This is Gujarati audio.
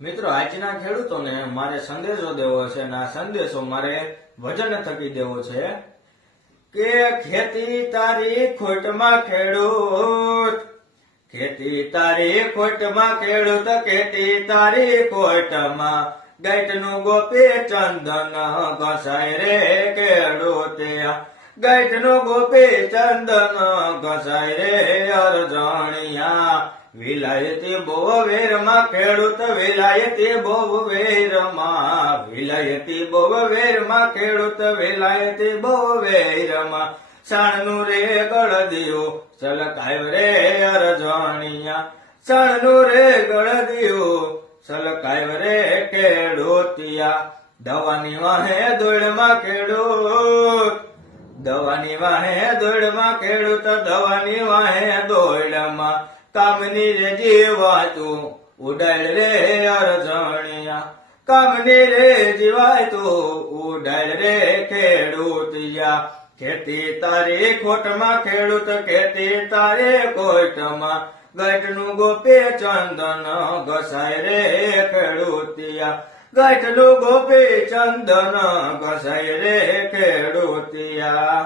મિત્રો, આજના ખેડૂતોને મારે સંદેશો દેવો છે અને આ સંદેશો મારે વજન થકી દેવો છે કે ખેતી તારી ખોટમાં ખેડૂત, ખેતી તારી ખોટમાં ખેડૂત, ખેતી તારી ખોટમાં ગાંઠનું ગોપી ચંદન ઘસાય રે ખેડૂતે, ગાંઠનું ગોપી ચંદન ઘસાય રે અરજણિયા, વિલાયતી બહુ વેરમાં ખેડૂત, વિલાયતી બહુ વેરમાં, વિલાયતી બહુ વેરમાં ખેડૂત, વિલાયતી બહુ વેરમાં, સાણનું રે ગળદિયું સલકાય રે અરજણિયા, સાણનું રે ગળદિયું સલકાય રે ખેડૂતિયા, દવાની વાહે દોડમાં ખેડૂત, દવાની વાહે દોડમાં ખેડૂત, દવાની વાહે દોડમાં કામની રે જીવાય તું ઉડાડ રે અરજણિયા, કામની રે જીવાય તું ઉડાડ રે ખેડૂતિયા, ખેતી તારી ખોટમાં ખેડૂત, ખેતી તારી ખોટમાં ગાંઠનું ગોપી ચંદન ઘસાય રે ખેડૂતિયા, ગાંઠનું ગોપી ચંદન ઘસાય રે ખેડૂતિયા.